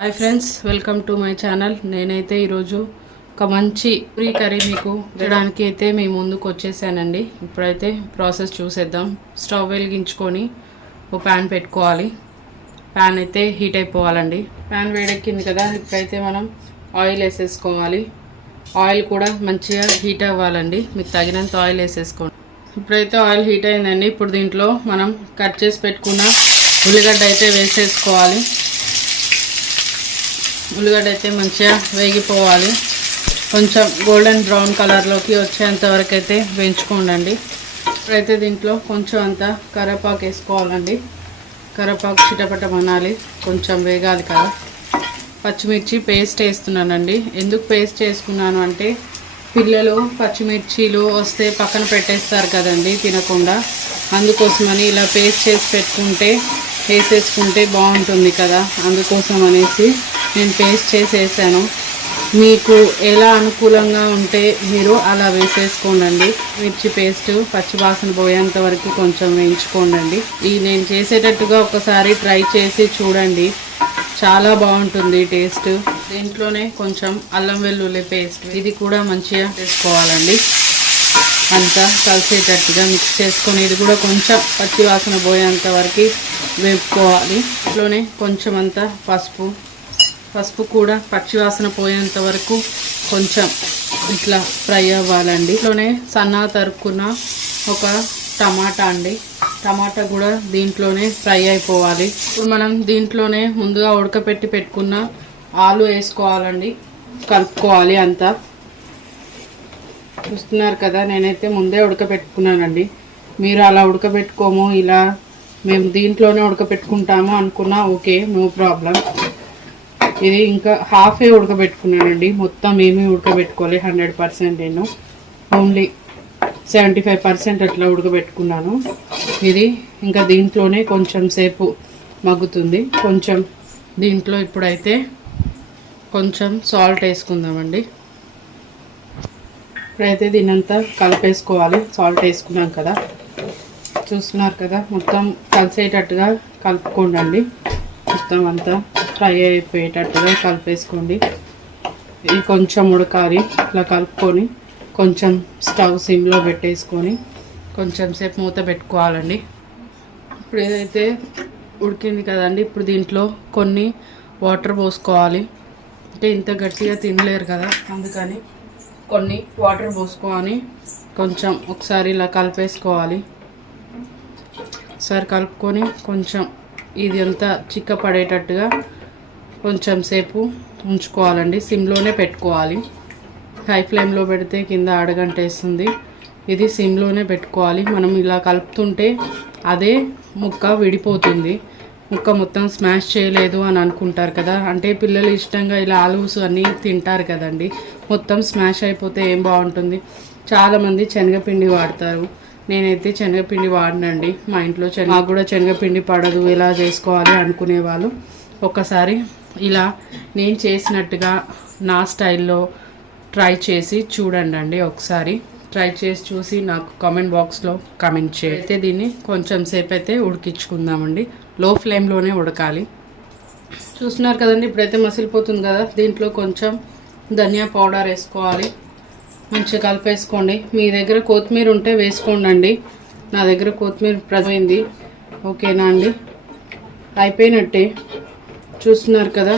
Hi friends, welcome to my channel. నేనైతే ఈరోజు ఒక మంచి పూరీ కర్రీ మీకు చేయడానికి అయితే మీ ముందుకు వచ్చేసానండి. ఇప్పుడైతే ప్రాసెస్ చూసేద్దాం. స్టవ్ వెలిగించుకొని ఒక ప్యాన్ పెట్టుకోవాలి. ప్యాన్ అయితే హీట్ అయిపోవాలండి. ప్యాన్ వేడెక్కింది కదా, ఇప్పుడైతే మనం ఆయిల్ వేసేసుకోవాలి. ఆయిల్ కూడా మంచిగా హీట్ అవ్వాలండి. మీకు తగినంత ఆయిల్ వేసేసుకోండి. ఇప్పుడైతే ఆయిల్ హీట్ అయిందండి. ఇప్పుడు దీంట్లో మనం కట్ చేసి పెట్టుకున్న ఉల్లిగడ్డ అయితే వేసేసుకోవాలి. ఉల్లిగడ్డ అయితే మంచిగా వేగిపోవాలి. కొంచెం గోల్డెన్ బ్రౌన్ కలర్లోకి వచ్చేంత వరకు అయితే వేయించుకోండి. ఇప్పుడైతే దీంట్లో కొంచెం అంతా కరివేపాకు వేసుకోవాలండి. కరివేపాకు చిటపటమనాలి, కొంచెం వేగాలి కదా. పచ్చిమిర్చి పేస్ట్ వేస్తున్నానండి. ఎందుకు పేస్ట్ వేసుకున్నాను అంటే పిల్లలు పచ్చిమిర్చీలు వస్తే పక్కన పెట్టేస్తారు కదండి తినకుండా. అందుకోసమని ఇలా పేస్ట్ చేసి పెట్టుకుంటే వేసేసుకుంటే బాగుంటుంది కదా. అందుకోసం అనేసి నేను పేస్ట్ చేసి వేసాను. మీకు ఎలా అనుకూలంగా ఉంటే మీరు అలా వేసేసుకోండి. మిర్చి పేస్ట్ పచ్చివాసన పోయేంత వరకు కొంచెం వేయించుకోండి. ఈ నేను చేసేటట్టుగా ఒకసారి ట్రై చేసి చూడండి, చాలా బాగుంటుంది టేస్ట్. దీంట్లోనే కొంచెం అల్లం వెల్లుల్లి పేస్ట్ ఇది కూడా మంచిగా వేసుకోవాలండి. అంతా కలిసేటట్టుగా మిక్స్ చేసుకొని ఇది కూడా కొంచెం పచ్చివాసన పోయేంత వరకు వేపుకోవాలి. ఇంట్లోనే కొంచెం అంతా పసుపు కూడా పచ్చివాసన పోయేంత వరకు కొంచెం ఇట్లా ఫ్రై అవ్వాలండి. ఇంట్లోనే సన్నగా తరుక్కున్న ఒక టమాటా అండి. టమాటా కూడా దీంట్లోనే ఫ్రై అయిపోవాలి. ఇప్పుడు మనం దీంట్లోనే ముందుగా ఉడకపెట్టి పెట్టుకున్న ఆలు వేసుకోవాలండి. కలుపుకోవాలి అంతా. చూస్తున్నారు కదా, నేనైతే ముందే ఉడకపెట్టుకున్నానండి. మీరు అలా ఉడకపెట్టుకోము, ఇలా మేము దీంట్లోనే ఉడకపెట్టుకుంటాము అనుకున్నా ఓకే, నో ప్రాబ్లం. ఇది ఇంకా హాఫే ఉడకబెట్టుకున్నానండి. మొత్తం ఏమీ ఉడకబెట్టుకోవాలి 100%. నేను ఓన్లీ 75% అట్లా ఉడకబెట్టుకున్నాను. ఇది ఇంకా దీంట్లోనే కొంచెం సేపు మగ్గుతుంది. కొంచెం దీంట్లో ఇప్పుడైతే కొంచెం సాల్ట్ వేసుకుందామండి. ఇప్పుడైతే దీనంతా కలిపేసుకోవాలి. సాల్ట్ వేసుకున్నాం కదా, చూస్తున్నారు కదా, మొత్తం కలిసేటట్టుగా కలుపుకోండి. మొత్తం అంతా ఫ్రై అయిపోయేటట్టుగా కలిపేసుకోండి. ఇది కొంచెం ఉడకాలి. ఇట్లా కలుపుకొని కొంచెం స్టవ్ సిమ్లో పెట్టేసుకొని కొంచెం సేపు మూత పెట్టుకోవాలండి. ఇప్పుడు ఏదైతే ఉడికింది కదండి, ఇప్పుడు దీంట్లో కొన్ని వాటర్ పోసుకోవాలి. అంటే ఇంత గట్టిగా తినలేరు కదా, అందుకని కొన్ని వాటర్ పోసుకొని కొంచెం ఒకసారి ఇలా కలిపేసుకోవాలి. ఒకసారి కలుపుకొని కొంచెం ఇది అంతా చిక్క పడేటట్టుగా కొంచెం సేపు ఉంచుకోవాలండి. సిమ్లోనే పెట్టుకోవాలి. హై ఫ్లేమ్లో పెడితే కింద అడగంటేస్తుంది. ఇది సిమ్లోనే పెట్టుకోవాలి. మనం ఇలా కలుపుతుంటే అదే ముక్క విడిపోతుంది. ముక్క మొత్తం స్మాష్ చేయలేదు అని అనుకుంటారు కదా, అంటే పిల్లలు ఇష్టంగా ఇలా ఆలూస్ అన్నీ తింటారు కదండి. మొత్తం స్మాష్ అయిపోతే ఏం బాగుంటుంది. చాలామంది శనగపిండి వాడతారు. నేనైతే శనగపిండి వాడినండి. మా ఇంట్లో నాకు కూడా శనగపిండి పడదు, ఎలా చేసుకోవాలి అనుకునేవాళ్ళు ఒక్కసారి ఇలా నేను చేసినట్టుగా నా స్టైల్లో ట్రై చేసి చూడండి. ఒకసారి ట్రై చేసి చూసి నాకు కామెంట్ బాక్స్లో కామెంట్ చేయండి. అయితే దీన్ని కొంచెం సేపు అయితే ఉడికించుకుందామండి. లో ఫ్లేమ్లోనే ఉడకాలి. చూస్తున్నారు కదండి, ఇప్పుడైతే మసిలిపోతుంది కదా. దీంట్లో కొంచెం ధనియా పౌడర్ వేసుకోవాలి. మంచిగా కలిపేసుకోండి. మీ దగ్గర కొత్తిమీర ఉంటే వేసుకోండి. నా దగ్గర కొత్తిమీర ప్రజైంది. ఓకేనా అండి, అయిపోయినట్టే. చూస్తున్నారు కదా,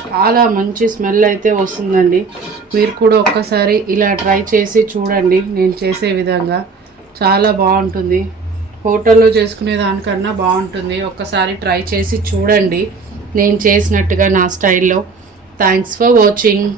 చాలా మంచి స్మెల్ అయితే వస్తుందండి. మీరు కూడా ఒక్కసారి ఇలా ట్రై చేసి చూడండి. నేను చేసే విధంగా చాలా బాగుంటుంది. హోటల్లో చేసుకునే దానికన్నా బాగుంటుంది. ఒక్కసారి ట్రై చేసి చూడండి నేను చేసినట్టుగా నా స్టైల్లో. Thanks for watching.